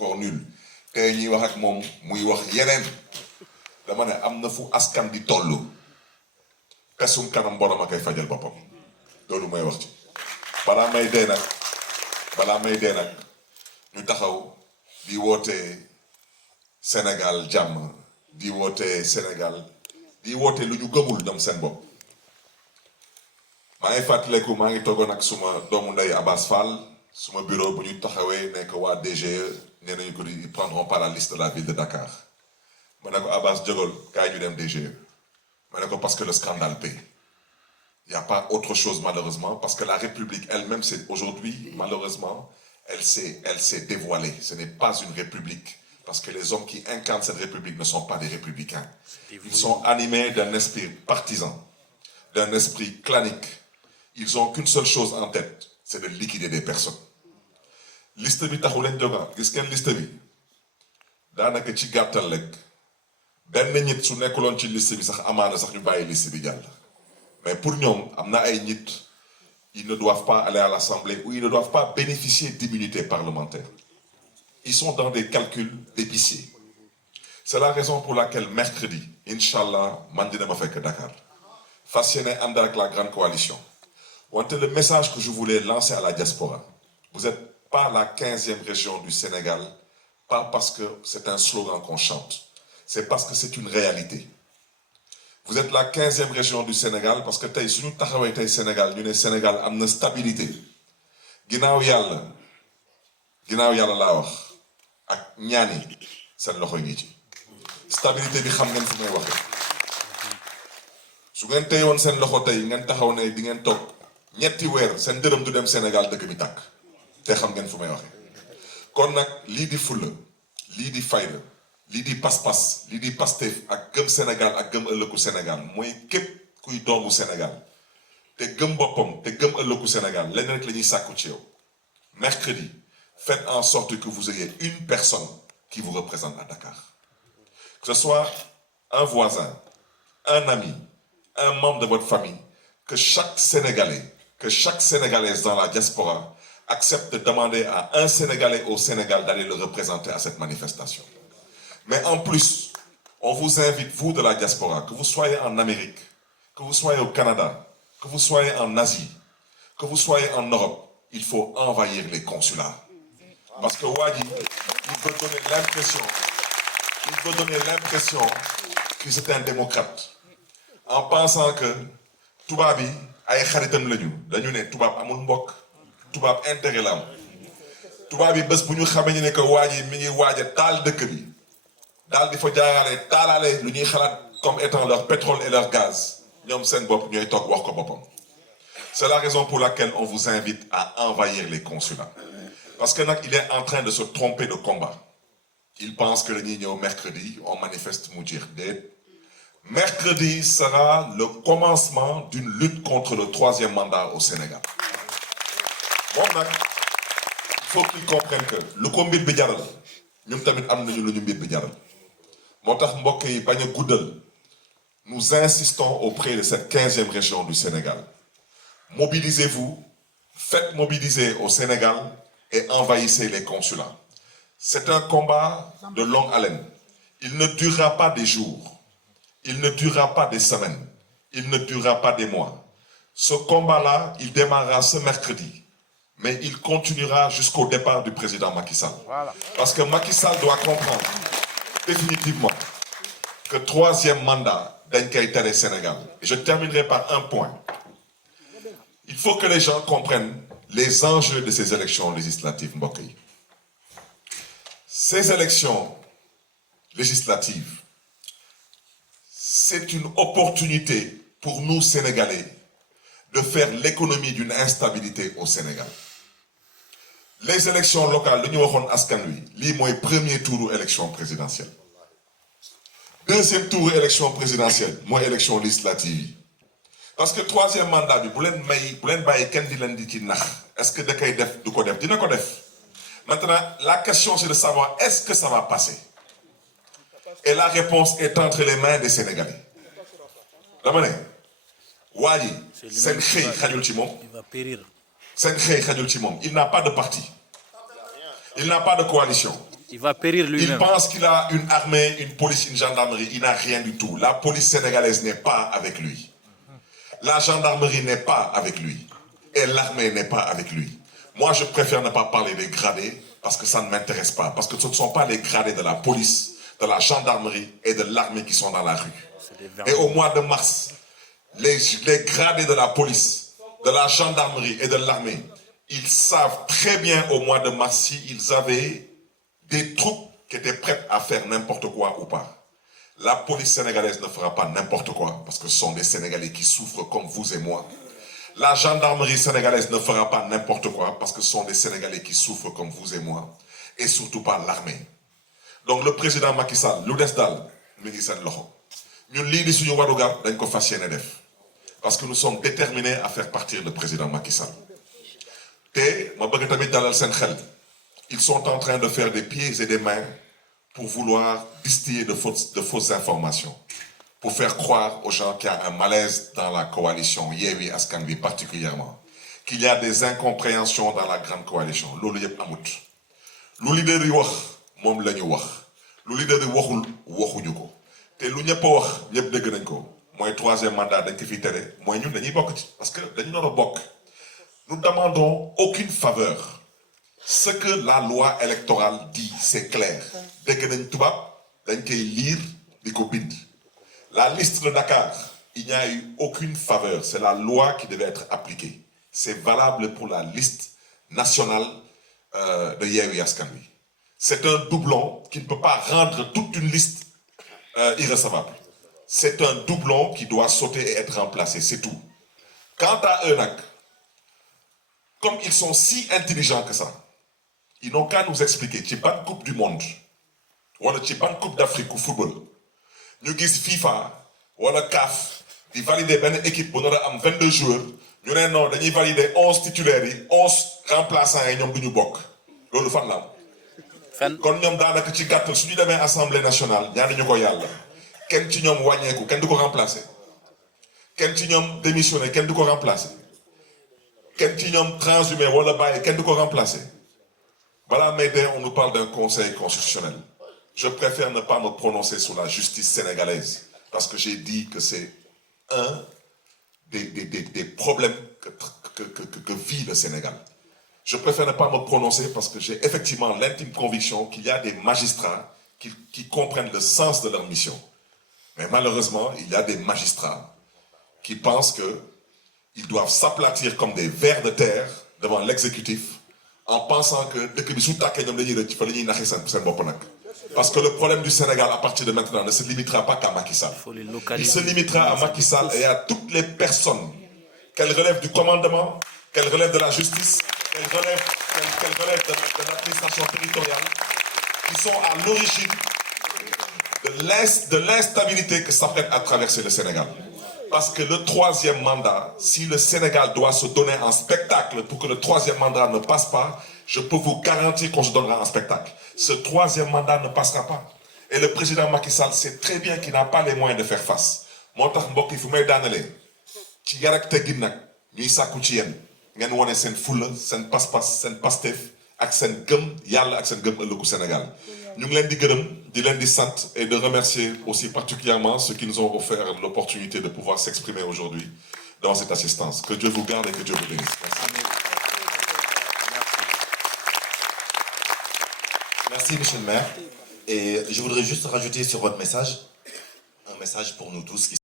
encore nul tey ñuy wax ak moom muy wax yeneen dama ne am na fu askan di toll pesum kanam borom a koy fajal boppam loolu mooy wax ci balaa may dee nag ñu taxaw di woote Sénégal jàmm di woote Sénégal di woote lu ñu gëmul ñoom seen bopp maa ngi fàttaleku maa ngi toogoon ak suma doomu ndey Abbas Fall suma bureau bu ñu taxawee nekk waa DGE nee nañu ko ils prendront pas la liste de la ville de Dakar ma ne ko Abbas jógal kaay ñu dem DGE ma ne ko parce que le scandale paie. Il n'y a pas autre chose malheureusement parce que la République elle-même c'est aujourd'hui malheureusement elle s'est dévoilée. Ce n'est pas une république parce que les hommes qui incarnent cette république ne sont pas des républicains. Ils sont animés d'un esprit partisan, d'un esprit clanique. Ils ont qu'une seule chose en tête, c'est de liquider des personnes. Liste bi taxu leen jóga gis ngeen liste bi daanaka ci gàttal rek benn nit su nekkuloon ci liste bi sax amaana sax ñu bàyyi liste bi jàll. Mais pour ñoom am na ay nit ils ne doivent pas aller à l'Assemblée ou ils ne doivent pas bénéficier d'immunité parlementaire. Ils sont dans des calculs d'épicier. C'est la raison pour laquelle mercredi, Inch'Allah, man dina ma fekk Dakar. Fas yéene ànd ak la grande coalition. Wante le message que je voulais lancer à la diaspora, vous n'êtes pas la 15e région du Sénégal, pas parce que c'est un slogan qu'on chante, c'est parce que c'est une réalité. Vous êtes la 15e région du Sénégal parce que tey suñu taxawee tey Sénégal ñu ne Sénégal am na stabilité ginnaaw yàlla laa wax ak ñaani seen loxo ngi ci stabilité bi xam ngeen fu may waxee su ngeen teyoon seen loxo tey ngeen taxaw ne di ngeen toog ñetti weer seen dërëm du dem Sénégal dëkk bi tàkk te xam ngeen fu may waxee kon nag lii di fulla lii di fayda lii di pas-pas lii di Pastef ak gëm Sénégal ak gëm ëllëgu Sénégal mooy képp kuy doomu Sénégal te gëm boppam te gëm ëllëgu Sénégal leneen rek la ñuy sàkku ci yow mercredi faites en sorte que vous ayez une personne qui vous représente à Dakar que ce soit un voisin un ami un membre de votre famille que chaque Sénégalaise dans la diaspora accepte de demander à un Sénégalais au Sénégal d'aller le représenter à cette manifestation. Mais en plus, on vous invite, vous de la diaspora, que vous soyez en Amérique, que vous soyez au Canada, que vous soyez en Asie, que vous soyez en Europe, il faut envahir les consulats. Parce que Wadi, il veut donner l'impression que c'est un démocrate. En pensant que tubaab bi ay xaritam lañu dañu ne tubaab amul mbokk tubaab intérêt la am tubaab bi bés bu ñu xamee ne que Wadi mi ngi waaj a taal dëkk bi. daal di fa jaarale taalaale lu ñuy xalaat comme étant leur pétrole et leur gaz ñoom seen bopp ñooy toog wax ko boppam. C'est la raison pour laquelle on vous invite à envahir les consulats parce que nag il est en train de se tromper de combat. Il pense que dañuy ñëw mercredi on manifeste mu jeex déet. Mercredi sera le commencement d'une lutte contre le 3e mandat au Sénégal. Moom nag il faut qu'ils comprennent que lu ko mbir bi jaral ñun tamit am nañu lu ñu mbir bi jaral. moo tax mbokk yi bañ a guddal nous insistons auprès de cette 15e région du Sénégal mobilisez-vous faites mobiliser au Sénégal et envahissez les consulats c'est un combat de longue haleine il ne durera pas des jours il ne durera pas des semaines il ne durera pas des mois ce combat-là il démarrera ce mercredi mais il continuera jusqu'au départ du président Macky Sall parce que Macky Sall doit comprendre définitivement que 3e mandat dañ koy tere Sénégal. Et je terminerai par un point. Il faut que les gens comprennent les enjeux de ces élections législatives mbokk yi. Ces élections législatives, c'est une opportunité pour nous Sénégalais de faire l'économie d'une instabilité au Sénégal. Les élections locales lu ñu waxoon askan wi lii mooy premier tour élection présidentielle. Deuxième tour élection présidentielle mooy élection législative yi parce que 3e mandat bi bu leen bàyyi kenn di leen di ci nax est-ce que da koy def du ko def dina ko def maintenant la question c'est de savoir est-ce que ça va passer et la réponse est entre les mains des Sénégalais dama ne waa ji seen xëy xajul ci moom seen xëy xajul ci moom il n'a pas de parti il n'a pas de coalition Il va périr Il lui-même. pense qu'il a une armée, une police, une gendarmerie. Il n'a rien du tout. La police sénégalaise n'est pas avec lui. La gendarmerie n'est pas avec lui. Et l'armée n'est pas avec lui. Moi, je préfère ne pas parler des gradés parce que ça ne m'intéresse pas. Parce que ce ne sont pas les gradés de la police, de la gendarmerie et de l'armée qui sont dans la rue. Et au mois de mars, les gradés de la police, de la gendarmerie et de l'armée, ils savent très bien au mois de mars s'ils avaient des troupes qui étaient prêtes à faire n'importe quoi ou pas. La police sénégalaise ne fera pas n'importe quoi parce que ce sont des Sénégalais qui souffrent comme vous et moi. La gendarmerie sénégalaise ne fera pas n'importe quoi parce que ce sont des Sénégalais qui souffrent comme vous et moi. Et surtout pas l'armée. Donc le président Macky Sall, lu des daal mi ngi seen loxo. Ñun lii di suñu warugar dañ ko fas yéene def. Parce que nous sommes déterminés à faire partir le président Macky Sall. Te ma bëgg tamit dalal seen xel. Ils sont en train de faire des pieds et des mains pour vouloir distiller de fausses informations. Pour faire croire aux gens qu'il y a un malaise dans la coalition Yewwi Askan Wi particulièrement. Qu'il y a des incompréhensions dans la grande coalition. Loolu yëpp amut. Lu leader yi wax moom la ñu wax. Lu leader yi waxul waxuñu ko. Te lu ñëpp wax ñëpp dégg nañ ko. Mooy troisième mandat dañ ko fi tere. Mooy ñun dañuy bokk ci. Parce que dañu nar a bokk. Nous ne demandons aucune faveur. Ce que la loi électorale dit, c'est clair. Dès que nous avons lire, la liste de Dakar, il n'y a eu aucune faveur. C'est la loi qui devait être appliquée. C'est valable pour la liste nationale de Yewwi Askan Wi. C'est un doublon qui ne peut pas rendre toute une liste irrecevable. C'est un doublon qui doit sauter et être remplacé, c'est tout. Quant à eux, comme ils sont si intelligents que ça, ils n'ont qu'à nous expliquer ci ban coupe du monde wala ci ban coupe d'Afrique au football ñu gis FIFA wala CAF di valider benn équipe bu nar a am 22 joueurs ñu ne non dañuy valider 11 titulaires yi 11 remplaçants yi ñoom du ñu bokk loolu fan la am. Fenn. Kon ñoom daanaka ci gàttal su ñu demee assemblée nationale ñaanuñu ko yàlla kenn ci ñoom wàññeeku kenn du ko remplacer kenn ci ñoom démissionné kenn du ko remplacer kenn ci ñoom transhumé wala bàyyi kenn du ko remplacer. Voilà, mais on nous parle d'un conseil constitutionnel. Je préfère ne pas me prononcer sur la justice sénégalaise parce que j'ai dit que c'est un des problèmes que vit le Sénégal. Je préfère ne pas me prononcer parce que j'ai effectivement l'intime conviction qu'il y a des magistrats qui comprennent le sens de leur mission. Mais malheureusement, il y a des magistrats qui pensent qu'ils doivent s'aplatir comme des vers de terre devant l'exécutif en pensant que dëkk bi su tàkkee ñoom dañuy rëcc fa la ñuy naxee seen bopp nag. Parce que le problème du Sénégal à partir de maintenant ne se limitera pas qu'à Macky Sall. Il se limitera à Macky Sall et à toutes les personnes, qu'elles relèvent du commandement, qu'elles relèvent de la justice, qu'elles relèvent de l'administration territoriale, qui sont à l'origine de l'instabilité que s'apprête à traverser le Sénégal. Parce que le troisième mandat, si le Sénégal doit se donner un spectacle pour que le troisième mandat ne passe pas, je peux vous garantir qu'on se donnera un spectacle. Ce troisième mandat ne passera pas. Et le président Macky Sall sait très bien qu'il n'a pas les moyens de faire face. Moo tax mbokk yi fu may daanalee ci yar ak teggin nag ñuy sàkku ci yéen ngeen wone seen fulla seen pas-pas seen pasteef ak seen gëm yàlla ak seen gëm ëllëgu Sénégal. Ñu ngi leen di gërëm di leen di sant et de remercier aussi particulièrement ceux qui nous ont offert l'opportunité de pouvoir s'exprimer aujourd'hui dans cette assistance. Que Dieu vous garde et que Dieu vous bénisse. Merci. Merci, monsieur le maire. Et je voudrais juste rajouter sur votre message, un message pour nous tous qui